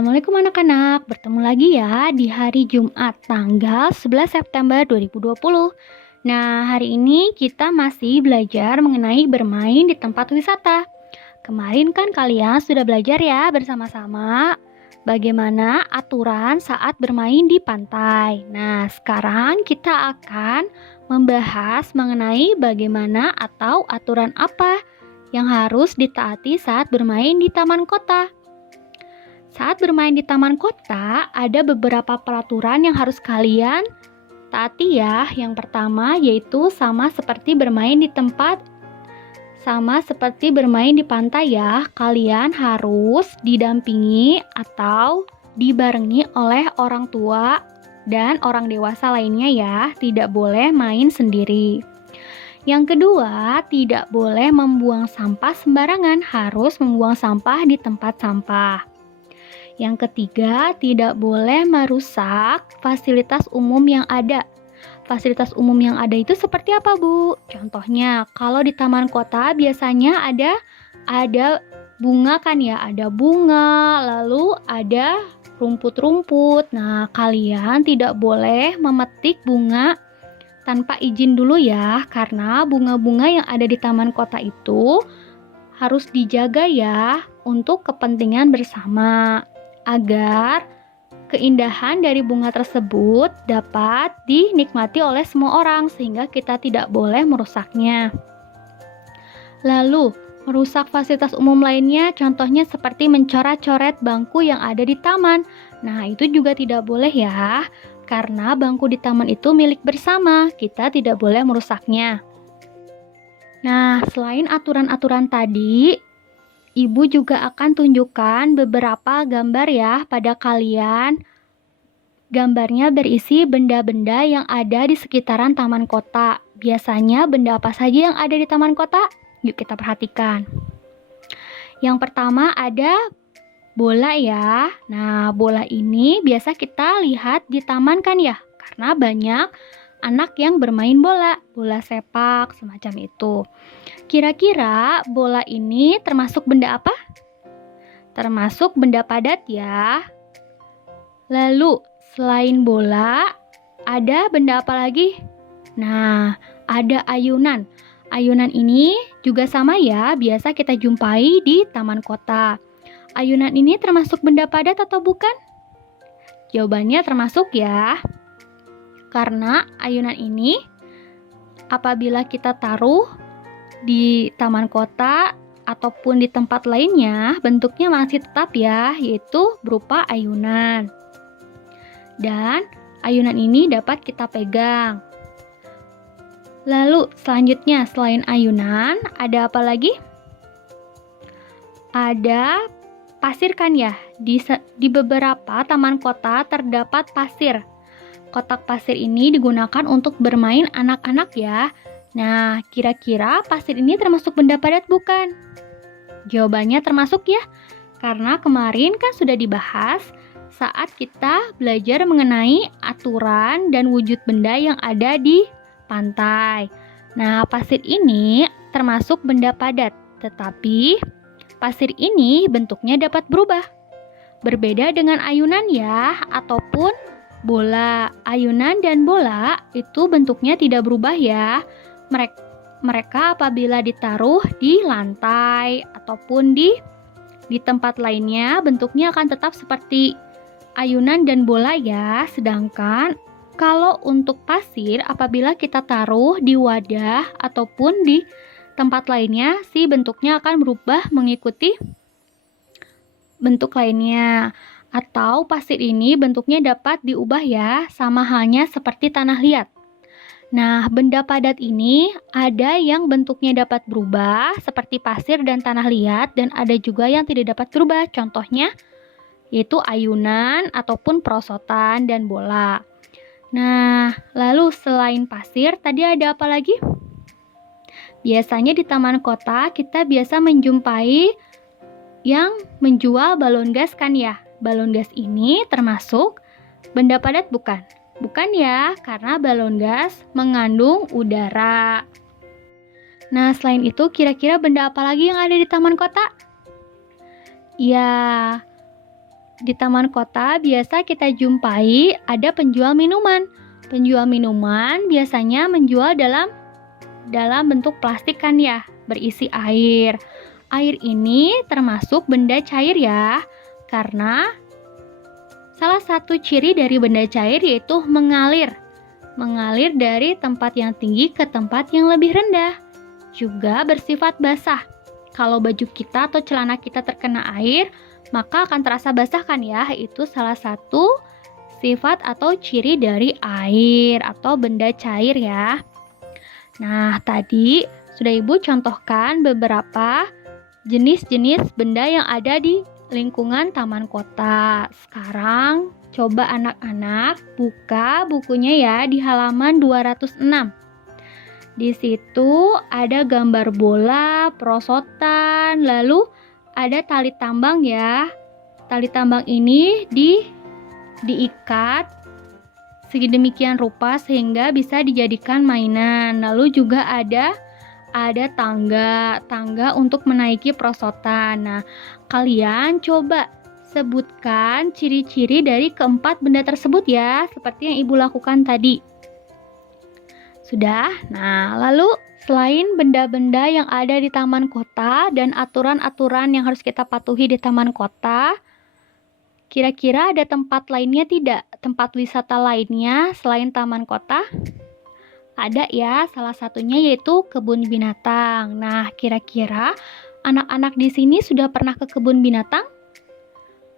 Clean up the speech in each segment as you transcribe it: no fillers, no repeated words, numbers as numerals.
Assalamualaikum anak-anak, bertemu lagi ya di hari Jumat tanggal 11 September 2020. Nah, hari ini kita masih belajar mengenai bermain di tempat wisata. Kemarin kan kalian sudah belajar ya bersama-sama bagaimana aturan saat bermain di pantai. Nah, sekarang kita akan membahas mengenai bagaimana atau aturan apa yang harus ditaati saat bermain di taman kota. Saat bermain di taman kota, ada beberapa peraturan yang harus kalian taati ya. Yang pertama yaitu sama seperti bermain di pantai ya. Kalian harus didampingi atau dibarengi oleh orang tua dan orang dewasa lainnya ya. Tidak boleh main sendiri. Yang kedua, tidak boleh membuang sampah sembarangan, harus membuang sampah di tempat sampah. Yang ketiga, tidak boleh merusak fasilitas umum yang ada. Fasilitas umum yang ada itu seperti apa, Bu? Contohnya, kalau di taman kota biasanya ada bunga kan ya, ada bunga, lalu ada rumput-rumput. Nah, kalian tidak boleh memetik bunga tanpa izin dulu ya, karena bunga-bunga yang ada di taman kota itu harus dijaga ya untuk kepentingan bersama, agar keindahan dari bunga tersebut dapat dinikmati oleh semua orang sehingga kita tidak boleh merusaknya. Lalu, merusak fasilitas umum lainnya contohnya seperti mencoret-coret bangku yang ada di taman. Nah, itu juga tidak boleh ya, karena bangku di taman itu milik bersama, kita tidak boleh merusaknya. Nah, selain aturan-aturan tadi, Ibu juga akan tunjukkan beberapa gambar ya pada kalian. Gambarnya berisi benda-benda yang ada di sekitaran taman kota. Biasanya benda apa saja yang ada di taman kota? Yuk kita perhatikan. Yang pertama ada bola ya. Nah, bola ini biasa kita lihat di taman kan ya? Karena banyak anak yang bermain bola sepak, semacam itu. Kira-kira bola ini termasuk benda apa? Termasuk benda padat ya. Lalu, selain bola, ada benda apa lagi? Nah, ada ayunan. Ayunan ini juga sama ya, biasa kita jumpai di taman kota. Ayunan ini termasuk benda padat atau bukan? Jawabannya termasuk ya. Karena ayunan ini apabila kita taruh di taman kota ataupun di tempat lainnya, bentuknya masih tetap ya, yaitu berupa ayunan. Dan ayunan ini dapat kita pegang. Lalu selanjutnya selain ayunan, ada apa lagi? Ada pasir kan ya? Di beberapa taman kota terdapat pasir. Kotak pasir ini digunakan untuk bermain anak-anak ya. Nah, kira-kira pasir ini termasuk benda padat bukan? Jawabannya termasuk ya, karena kemarin kan sudah dibahas saat kita belajar mengenai aturan dan wujud benda yang ada di pantai. Nah, pasir ini termasuk benda padat, tetapi pasir ini bentuknya dapat berubah. Berbeda dengan ayunan ya, ataupun bola. Ayunan dan bola itu bentuknya tidak berubah ya. Mereka apabila ditaruh di lantai ataupun di tempat lainnya, bentuknya akan tetap seperti ayunan dan bola ya. Sedangkan kalau untuk pasir, apabila kita taruh di wadah ataupun di tempat lainnya, bentuknya akan berubah mengikuti bentuk lainnya. Atau pasir ini bentuknya dapat diubah ya, sama halnya seperti tanah liat. Nah, benda padat ini ada yang bentuknya dapat berubah seperti pasir dan tanah liat, dan ada juga yang tidak dapat berubah. Contohnya yaitu ayunan ataupun perosotan dan bola. Nah, lalu selain pasir, tadi ada apa lagi? Biasanya di taman kota kita biasa menjumpai yang menjual balon gas kan ya? Balon gas ini termasuk benda padat bukan? Bukan ya, karena balon gas mengandung udara. Nah, selain itu kira-kira benda apa lagi yang ada di taman kota? Ya, Di taman kota biasa kita jumpai ada penjual minuman. Penjual minuman biasanya menjual dalam bentuk plastik kan ya, berisi air. Air ini termasuk benda cair ya, karena salah satu ciri dari benda cair yaitu mengalir. Mengalir dari tempat yang tinggi ke tempat yang lebih rendah. Juga bersifat basah. Kalau baju kita atau celana kita terkena air, maka akan terasa basah kan ya. Itu salah satu sifat atau ciri dari air atau benda cair ya. Nah, tadi sudah Ibu contohkan beberapa jenis-jenis benda yang ada di lingkungan taman kota. Sekarang coba anak-anak buka bukunya ya di halaman 206. Di situ ada gambar bola, perosotan, lalu ada tali tambang ya. Tali tambang ini diikat sedemikian rupa sehingga bisa dijadikan mainan. Lalu juga ada tangga untuk menaiki perosotan. Nah, kalian coba sebutkan ciri-ciri dari keempat benda tersebut ya, seperti yang Ibu lakukan tadi. Sudah? Nah, lalu selain benda-benda yang ada di taman kota dan aturan-aturan yang harus kita patuhi di taman kota, kira-kira ada tempat lainnya tidak? Tempat wisata lainnya selain taman kota? Ada ya, salah satunya yaitu kebun binatang. Nah, kira-kira anak-anak di sini sudah pernah ke kebun binatang?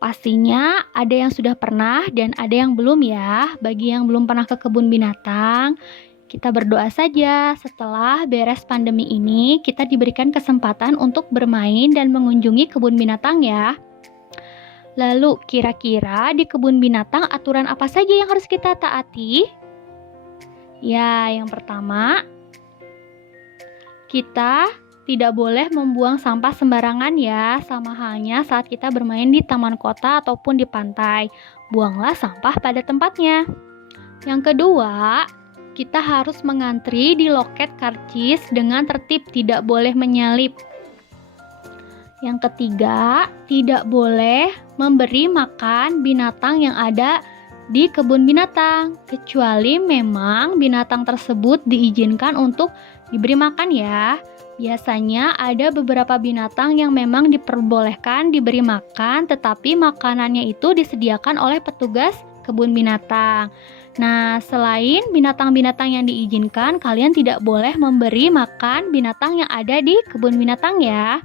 Pastinya ada yang sudah pernah dan ada yang belum ya. Bagi yang belum pernah ke kebun binatang, kita berdoa saja setelah beres pandemi ini kita diberikan kesempatan untuk bermain dan mengunjungi kebun binatang ya. Lalu kira-kira di kebun binatang aturan apa saja yang harus kita taati? Ya, yang pertama, kita tidak boleh membuang sampah sembarangan ya, sama halnya saat kita bermain di taman kota ataupun di pantai. Buanglah sampah pada tempatnya. Yang kedua, kita harus mengantri di loket karcis dengan tertib, tidak boleh menyalip. Yang ketiga, tidak boleh memberi makan binatang yang ada di kebun binatang, kecuali memang binatang tersebut diizinkan untuk diberi makan ya. Biasanya ada beberapa binatang yang memang diperbolehkan diberi makan, tetapi makanannya itu disediakan oleh petugas kebun binatang. Nah, selain binatang-binatang yang diizinkan, kalian tidak boleh memberi makan binatang yang ada di kebun binatang ya.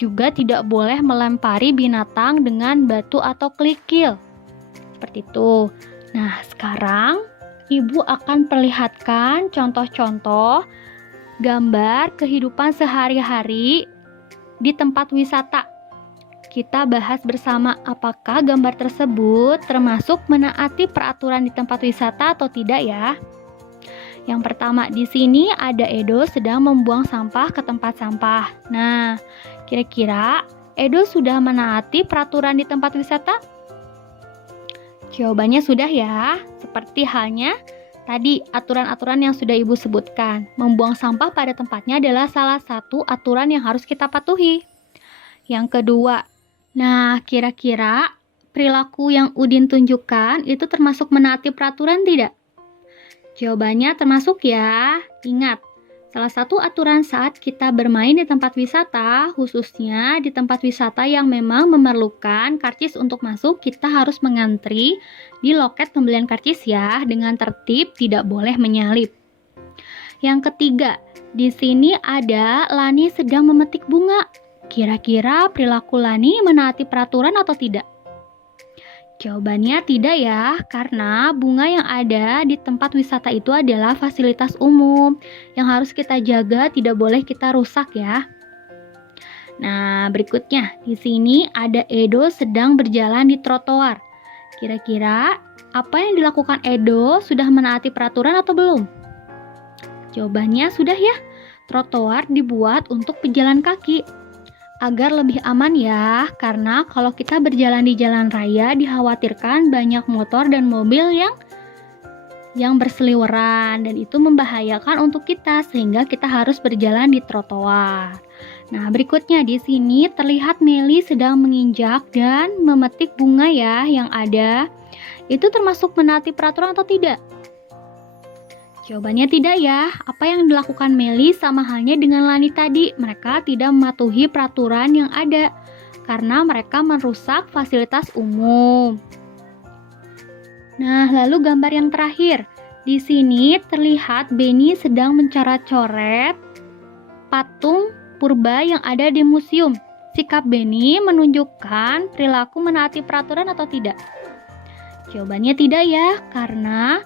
Juga tidak boleh melempari binatang dengan batu atau kerikil. Seperti itu. Nah, sekarang Ibu akan perlihatkan contoh-contoh gambar kehidupan sehari-hari di tempat wisata. Kita bahas bersama apakah gambar tersebut termasuk menaati peraturan di tempat wisata atau tidak ya. Yang pertama, di sini ada Edo sedang membuang sampah ke tempat sampah. Nah, kira-kira Edo sudah menaati peraturan di tempat wisata? Jawabannya sudah ya. Seperti halnya tadi aturan-aturan yang sudah Ibu sebutkan. Membuang sampah pada tempatnya adalah salah satu aturan yang harus kita patuhi. Yang kedua, nah, kira-kira perilaku yang Udin tunjukkan itu termasuk menaati peraturan tidak? Jawabannya termasuk ya. Ingat, salah satu aturan saat kita bermain di tempat wisata, khususnya di tempat wisata yang memang memerlukan karcis untuk masuk, kita harus mengantri di loket pembelian karcis ya, dengan tertib, tidak boleh menyalip. Yang ketiga, di sini ada Lani sedang memetik bunga. Kira-kira perilaku Lani menaati peraturan atau tidak? Jawabannya tidak ya, karena bunga yang ada di tempat wisata itu adalah fasilitas umum yang harus kita jaga, tidak boleh kita rusak ya. Nah, berikutnya di sini ada Edo sedang berjalan di trotoar. Kira-kira apa yang dilakukan Edo sudah menaati peraturan atau belum? Jawabannya sudah ya. Trotoar dibuat untuk pejalan kaki agar lebih aman ya, karena kalau kita berjalan di jalan raya dikhawatirkan banyak motor dan mobil yang berseliweran dan itu membahayakan untuk kita sehingga kita harus berjalan di trotoar. Nah, berikutnya di sini terlihat Meli sedang menginjak dan memetik bunga ya yang ada. Itu termasuk menaati peraturan atau tidak? Jawabannya tidak ya. Apa yang dilakukan Meli sama halnya dengan Lani tadi. Mereka tidak mematuhi peraturan yang ada karena mereka merusak fasilitas umum. Nah, lalu gambar yang terakhir. Di sini terlihat Benny sedang mencoret-coret patung purba yang ada di museum. Sikap Benny menunjukkan perilaku menaati peraturan atau tidak? Jawabannya tidak ya, karena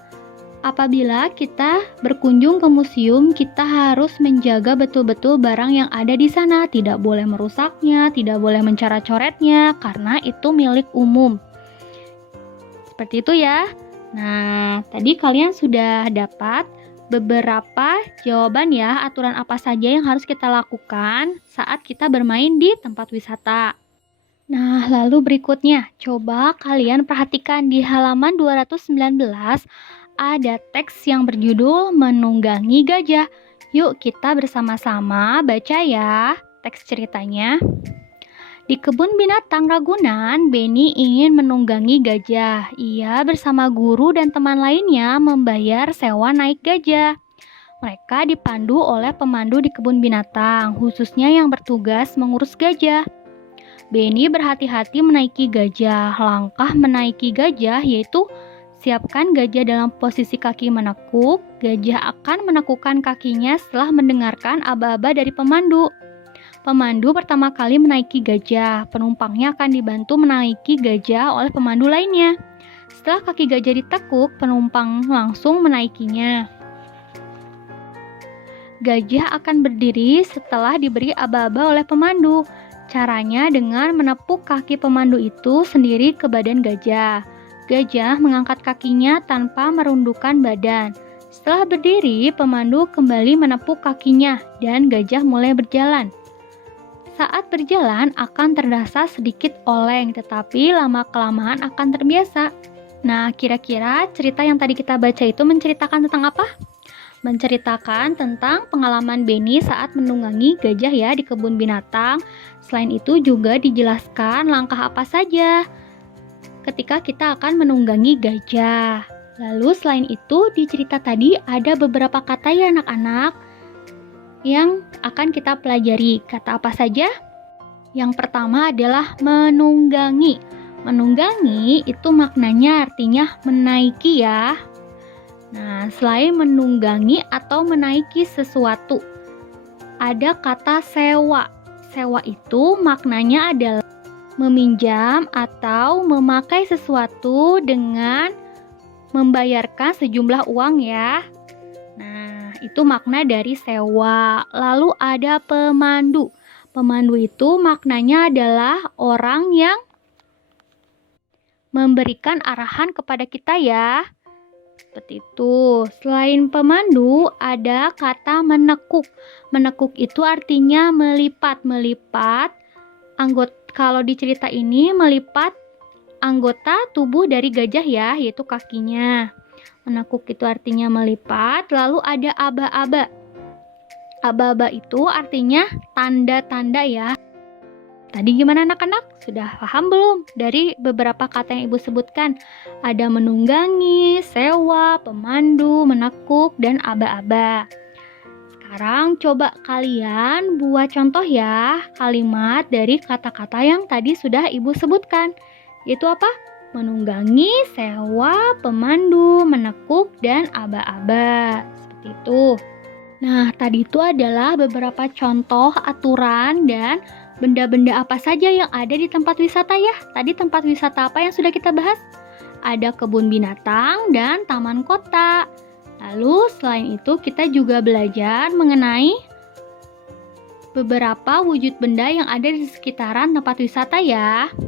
apabila kita berkunjung ke museum, kita harus menjaga betul-betul barang yang ada di sana. Tidak boleh merusaknya, tidak boleh mencoret-coretnya, karena itu milik umum. Seperti itu ya. Nah, tadi kalian sudah dapat beberapa jawaban ya, aturan apa saja yang harus kita lakukan saat kita bermain di tempat wisata. Nah, lalu berikutnya, coba kalian perhatikan di halaman 219 ada teks yang berjudul Menunggangi Gajah. Yuk kita bersama-sama baca ya teks ceritanya. Di kebun binatang Ragunan, Benny ingin menunggangi gajah. Ia bersama guru dan teman lainnya membayar sewa naik gajah. Mereka dipandu oleh pemandu di kebun binatang, khususnya yang bertugas mengurus gajah. Benny berhati-hati menaiki gajah. Langkah menaiki gajah yaitu siapkan gajah dalam posisi kaki menekuk. Gajah akan menekukkan kakinya setelah mendengarkan aba-aba dari pemandu. Pemandu pertama kali menaiki gajah. Penumpangnya akan dibantu menaiki gajah oleh pemandu lainnya. Setelah kaki gajah ditekuk, penumpang langsung menaikinya. Gajah akan berdiri setelah diberi aba-aba oleh pemandu. Caranya dengan menepuk kaki pemandu itu sendiri ke badan gajah. Gajah mengangkat kakinya tanpa merundukkan badan. Setelah berdiri, pemandu kembali menepuk kakinya dan gajah mulai berjalan. Saat berjalan akan terasa sedikit oleng, tetapi lama-kelamaan akan terbiasa. Nah, kira-kira cerita yang tadi kita baca itu menceritakan tentang apa? Menceritakan tentang pengalaman Benny saat menunggangi gajah ya di kebun binatang. Selain itu juga dijelaskan langkah apa saja ketika kita akan menunggangi gajah. Lalu selain itu di cerita tadi ada beberapa kata ya anak-anak yang akan kita pelajari. Kata apa saja? Yang pertama adalah menunggangi. Menunggangi itu maknanya artinya menaiki ya. Nah, selain menunggangi atau menaiki sesuatu, ada kata sewa. Sewa itu maknanya adalah meminjam atau memakai sesuatu dengan membayarkan sejumlah uang ya. Nah, itu makna dari sewa. Lalu ada pemandu. Pemandu itu maknanya adalah orang yang memberikan arahan kepada kita ya. Seperti itu. Selain pemandu, ada kata menekuk. Menekuk itu artinya melipat. Melipat anggota, kalau di cerita ini melipat anggota tubuh dari gajah ya, yaitu kakinya. Menekuk itu artinya melipat. Lalu ada aba-aba. Aba-aba itu artinya tanda-tanda ya. Tadi gimana anak-anak? Sudah paham belum dari beberapa kata yang Ibu sebutkan? Ada menunggangi, sewa, pemandu, menekuk, dan aba-aba. Sekarang coba kalian buat contoh ya kalimat dari kata-kata yang tadi sudah Ibu sebutkan. Yaitu apa? Menunggangi, sewa, pemandu, menekuk, dan aba-aba. Seperti itu. Nah, tadi itu adalah beberapa contoh aturan dan benda-benda apa saja yang ada di tempat wisata ya. Tadi tempat wisata apa yang sudah kita bahas? Ada kebun binatang dan taman kota. Lalu selain itu kita juga belajar mengenai beberapa wujud benda yang ada di sekitaran tempat wisata ya.